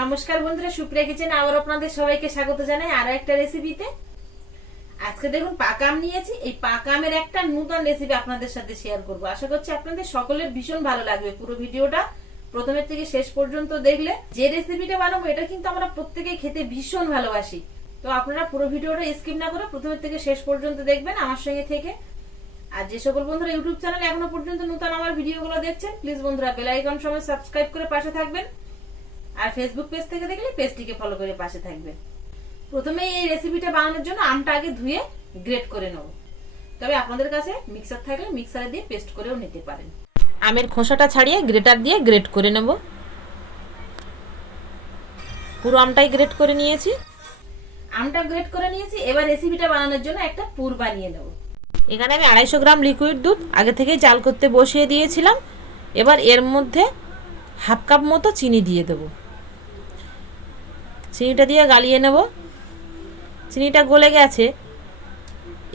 নমস্কার বন্ধুরা, সুপ্রিয়া কিচেনে আবার আপনাদের সবাইকে স্বাগত জানাই আরো একটা রেসিপিতে। আজকে দেখুন পাকা আম নিয়েছি। এই পাকা আমের একটা নতুন রেসিপি আপনাদের সাথে শেয়ার করব। আশা করছি আপনাদের সকলের ভীষণ ভালো লাগবে। পুরো ভিডিওটা প্রথমের থেকে শেষ পর্যন্ত দেখলে যে রেসিপিটা বানাবো এটা কিন্তু আমরা প্রত্যেকেই খেতে ভীষণ ভালোবাসি। তো আপনারা পুরো ভিডিওটা স্কিপ না করে প্রথমের থেকে শেষ পর্যন্ত দেখবেন আমার সঙ্গে থেকে। আর যে সকল বন্ধুরা ইউটিউব চ্যানেলে এখনো পর্যন্ত নতুন আমার ভিডিওগুলো দেখছেন, প্লিজ বন্ধুরা বেল আইকন সময় সাবস্ক্রাইব করে পাশে থাকবেন। আর ফেসবুক পেজ থেকে দেখলে পেজটিকে ফলো করে পাশে থাকবেন। প্রথমে এই রেসিপিটা বানানোর জন্য আমটা আগে ধুয়ে গ্রেট করে নেব। তবে আপনাদের কাছে মিক্সার থাকলে মিক্সারে দিয়ে পেস্ট করেও নিতে পারেন। আমের খোসাটা ছাড়িয়ে গ্রেটার দিয়ে গ্রেট করে নেব। পুরো আমটাই গ্রেট করে নিয়েছি। আমটা গ্রেট করে নিয়েছি। এবার রেসিপিটা বানানোর জন্য একটা পুর বানিয়ে নেব। এখানে আমি 250 গ্রাম লিকুইড দুধ আগে থেকে জাল করতে বসিয়ে দিয়েছিলাম। এবার এর মধ্যে হাফ কাপ মতো চিনি দিয়ে দেবো। চিনিটা দিয়ে গালিয়ে নেব। চিনিটা গলে গেছে।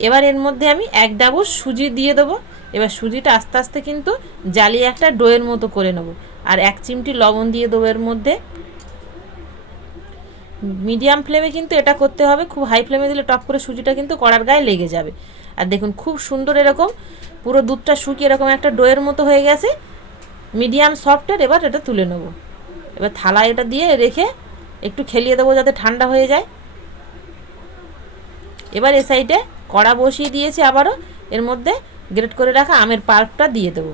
এবার এর মধ্যে আমি 1 ডাবু সুজি দিয়ে দেবো। এবার সুজিটা আস্তে আস্তে কিন্তু জ্বালিয়ে একটা ডোয়ের মতো করে নেব। আর 1 চিমটি লবণ দিয়ে দেবো এর মধ্যে। মিডিয়াম ফ্লেমে কিন্তু এটা করতে হবে, খুব হাই ফ্লেমে দিলে টপ করে সুজিটা কিন্তু কড়ার গায়ে লেগে যাবে। আর দেখুন খুব সুন্দর এরকম পুরো দুধটা শুকিয়ে এরকম একটা ডোয়ের মতো হয়ে গেছে, মিডিয়াম সফটের। এবার এটা তুলে নেব। এবার থালা এটা দিয়ে রেখে একটু খেলিয়ে দেবো যাতে ঠান্ডা হয়ে যায়। এবার এ সাইডে কড়া বসিয়ে দিয়েছি আবারও। এর মধ্যে গ্রেট করে রাখা আমের পাল্পটা দিয়ে দেবো।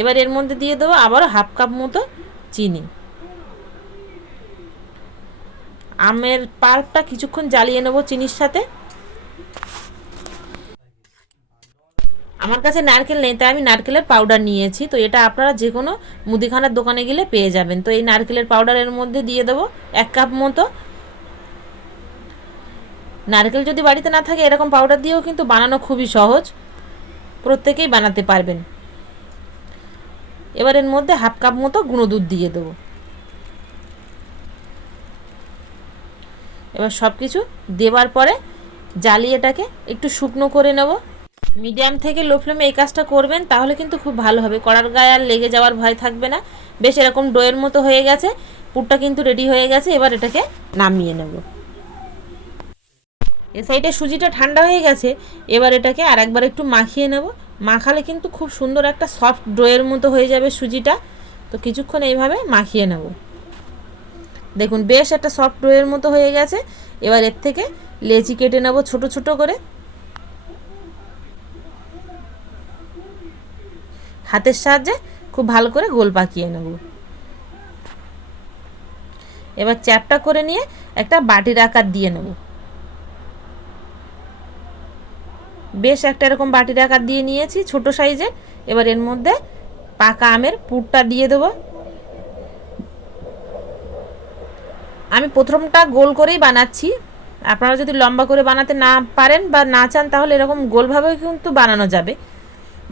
এবার এর মধ্যে দিয়ে দেবো আবারও হাফ কাপ মতো চিনি। আমের পাল্পটা কিছুক্ষণ জ্বালিয়ে নেবো চিনির সাথে। আমার কাছে নারকেল নেই, তাই আমি নারকেলের পাউডার নিয়েছি। তো এটা আপনারা যে কোনো মুদিখানার দোকানে গেলে পেয়ে যাবেন। তো এই নারকেলের পাউডারের মধ্যে দিয়ে দেবো 1 কাপ মতো। নারকেল যদি বাড়িতে না থাকে এরকম পাউডার দিয়েও কিন্তু বানানো খুবই সহজ, প্রত্যেকেই বানাতে পারবেন। এবার এর মধ্যে হাফ কাপ মতো গুঁড়ো দুধ দিয়ে দেবো। এবার সব কিছু দেওয়ার পরে জ্বালিয়ে এটাকে একটু শুকনো করে নেব। মিডিয়াম থেকে লো ফ্লেমে এই কাজটা করবেন, তাহলে কিন্তু খুব ভালো হবে। কড়ার গায়ে আর লেগে যাওয়ার ভয় থাকবে না। বেশ এরকম ডোয়ের মতো হয়ে গেছে, পুরটা কিন্তু রেডি হয়ে গেছে। এবার এটাকে নামিয়ে নেব। এ সাইডে সুজিটা ঠান্ডা হয়ে গেছে। এবার এটাকে আর একবার একটু মাখিয়ে নেব। মাখালে কিন্তু খুব সুন্দর একটা সফট ডোয়ের মতো হয়ে যাবে সুজিটা। তো কিছুক্ষণ এইভাবে মাখিয়ে নেব। দেখুন বেশ একটা সফট ডোয়ের মতো হয়ে গেছে। এবার এর থেকে লেচি কেটে নেব ছোট ছোট করে। হাতের সাহায্যে খুব ভালো করে গোল পাকিয়ে নেব। এবার চ্যাপটা করে নিয়ে একটা বাটির আকার দিয়ে নেব। বেশ একটা এরকম বাটির আকার দিয়ে নিয়েছি ছোট সাইজের। এবার এর মধ্যে পাকা আমের পুরটা দিয়ে দেব। আমি প্রথমটা গোল করেই বানাচ্ছি। আপনারা যদি লম্বা করে বানাতে না পারেন বা না চান তাহলে এরকম গোলভাবেও কিন্তু বানানো যাবে,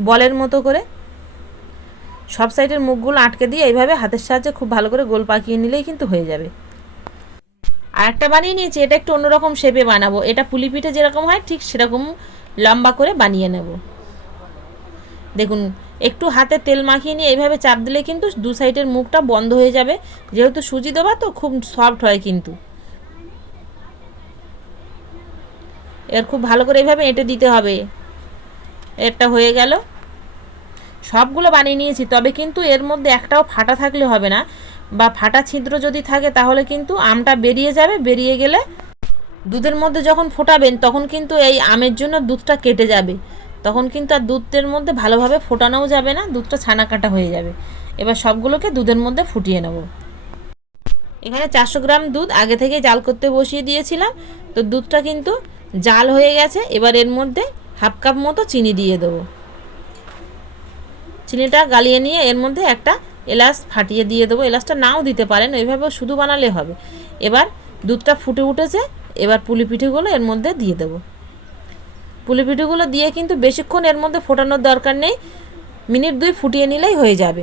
বলের মতো করে। সব সাইডের মুখগুলো আটকে দিয়ে এইভাবে হাতের সাহায্যে খুব ভালো করে গোল পাকিয়ে নিলেই কিন্তু হয়ে যাবে। আর একটা বানিয়ে নিয়েছি, এটা একটু অন্যরকম শেপে বানাবো। এটা পুলি পিঠে যেরকম হয় ঠিক সেরকম লম্বা করে বানিয়ে নেব। দেখুন একটু হাতে তেল মাখিয়ে নিয়ে এইভাবে চাপ দিলে কিন্তু দু সাইডের মুখটা বন্ধ হয়ে যাবে। যেহেতু সুজি দেওয়া তো খুব সফট হয় কিন্তু। এর খুব ভালো করে এইভাবে এঁটে দিতে হবে। এটা হয়ে গেল। সবগুলো বানিয়ে নিয়েছি, তবে কিন্তু এর মধ্যে একটাও ফাটা থাকলে হবে না, বা ফাটা ছিদ্র যদি থাকে তাহলে কিন্তু আমটা বেরিয়ে যাবে। বেরিয়ে গেলে দুধের মধ্যে যখন ফোটাবেন তখন কিন্তু এই আমের জন্য দুধটা কেটে যাবে। তখন কিন্তু আর দুধের মধ্যে ভালোভাবে ফোটানোও যাবে না, দুধটা ছানা কাটা হয়ে যাবে। এবার সবগুলোকে দুধের মধ্যে ফুটিয়ে নেব। এখানে 400 গ্রাম দুধ আগে থেকে জাল করতে বসিয়ে দিয়েছিলাম। তো দুধটা কিন্তু জাল হয়ে গেছে। এবার এর মধ্যে হাফ কাপ মতো চিনি দিয়ে দেবো। চিনিটা গালিয়ে নিয়ে এর মধ্যে একটা এলাচ ফাটিয়ে দিয়ে দেবো। এলাচটা নাও দিতে পারেন, ওইভাবে শুধু বানালে হবে। এবার দুধটা ফুটে উঠেছে। এবার পুলি পিঠেগুলো এর মধ্যে দিয়ে দেবো। পুলি পিঠেগুলো দিয়ে কিন্তু বেশিক্ষণ এর মধ্যে ফোটানোর দরকার নেই, মিনিট 2 ফুটিয়ে নিলেই হয়ে যাবে।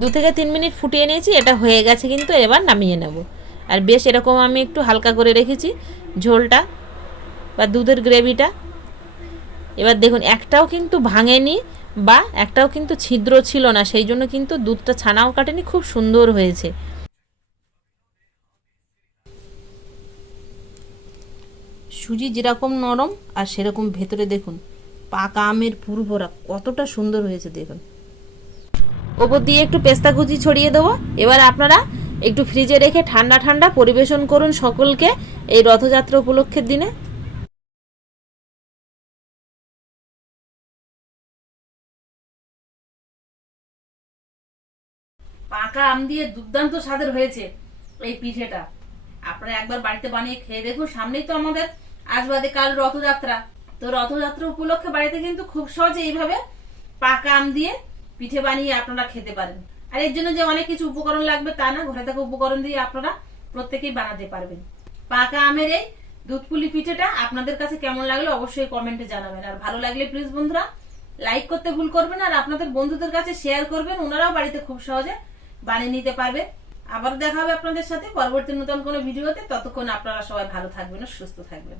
2 থেকে 3 মিনিট ফুটিয়ে নিয়েছি, এটা হয়ে গেছে কিন্তু। এবার নামিয়ে নেব। আর বেশ এরকম আমি একটু হালকা করে রেখেছি ঝোলটা বা দুধের গ্রেভিটা। এবার দেখুন একটাও কিন্তু ভাঙেনি বা একটাও কিন্তু ছিদ্র ছিল না, সেই জন্য কিন্তু দুধটা ছানাও কাটেনি, খুব সুন্দর হয়েছে। সুজি যেরকম নরম আর সেরকম ভেতরে দেখুন পাকা আমের পুরো ভরা, কতটা সুন্দর হয়েছে দেখুন। ওপর দিয়ে একটু পেস্তা কুচি ছড়িয়ে দেবো। এবার আপনারা একটু ফ্রিজে রেখে ঠান্ডা ঠান্ডা পরিবেশন করুন সকলকে এই রথযাত্রা উপলক্ষের দিনে। পাকা আম দিয়ে দুর্দান্ত স্বাদের হয়েছে এই পিঠেটা। আপনারা একবার বাড়িতে বানিয়ে খেয়ে দেখুন। সামনেই তো আমাদের আজ বাদে কাল রথযাত্রা, তো রথযাত্রা উপলক্ষে বাড়িতে কিন্তু খুব সহজে এইভাবে পাকা আম দিয়ে পিঠে বানিয়ে আপনারা খেতে পারেন। আর এর জন্য যে অনেক কিছু উপকরণ লাগবে তা না, ঘরে থাকা উপকরণ দিয়ে আপনারা প্রত্যেকেই বানাতে পারবেন। পাকা আমের এই দুধ পুলি পিঠেটা আপনাদের কাছে কেমন লাগলো অবশ্যই কমেন্টে জানাবেন। আর ভালো লাগলে প্লিজ বন্ধুরা লাইক করতে ভুল করবেন, আর আপনাদের বন্ধুদের কাছে শেয়ার করবেন, ওনারাও বাড়িতে খুব সহজে বানিয়ে নিতে পারবে। আবার দেখা হবে আপনাদের সাথে পরবর্তী নতুন কোনো ভিডিওতে। ততক্ষণ আপনারা সবাই ভালো থাকবেন ও সুস্থ থাকবেন।